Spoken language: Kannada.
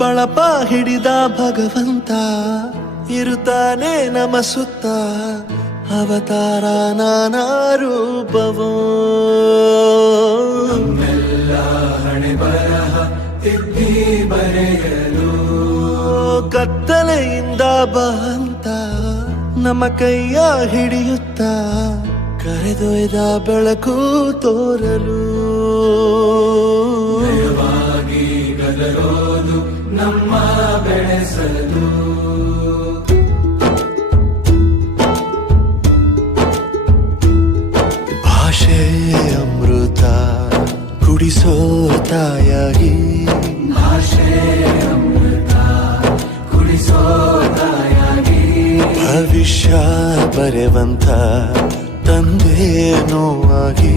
ಬಳಪ ಹಿಡಿದ ಭಗವಂತ ಇರುತ್ತಾನೆ ನಮ ಸುತ್ತ, ಅವತಾರ ನಾನಾ ರೂಪವೋ. ನಮ್ಮೆಲ್ಲ ಹಣೆ ಬರಹ ತಿದ್ದಿ ಬರೆಯಲು ಕತ್ತಲೆಯಿಂದ ಬಂತ ನಮ್ಮ ಕೈಯ ಹಿಡಿಯುತ್ತ, ಕರೆದೊಯ್ದ ಬೆಳಕು ತೋರಲು. ನಯವಾಗಿ ಗದರೋದು ನಮ್ಮ ಬೆಳೆಸಲು. ಭಾಷೆ ಅಮೃತ ಕುಡಿಸೋ ತಾಯಾಗಿ, ಭಾಷೆ ಅಮೃತ ಕುಡಿಸೋ ತಾಯಾಗಿ, ಭವಿಷ್ಯ ಬರೆವಂತ ತಂದೆ ನೋವಾಗಿ.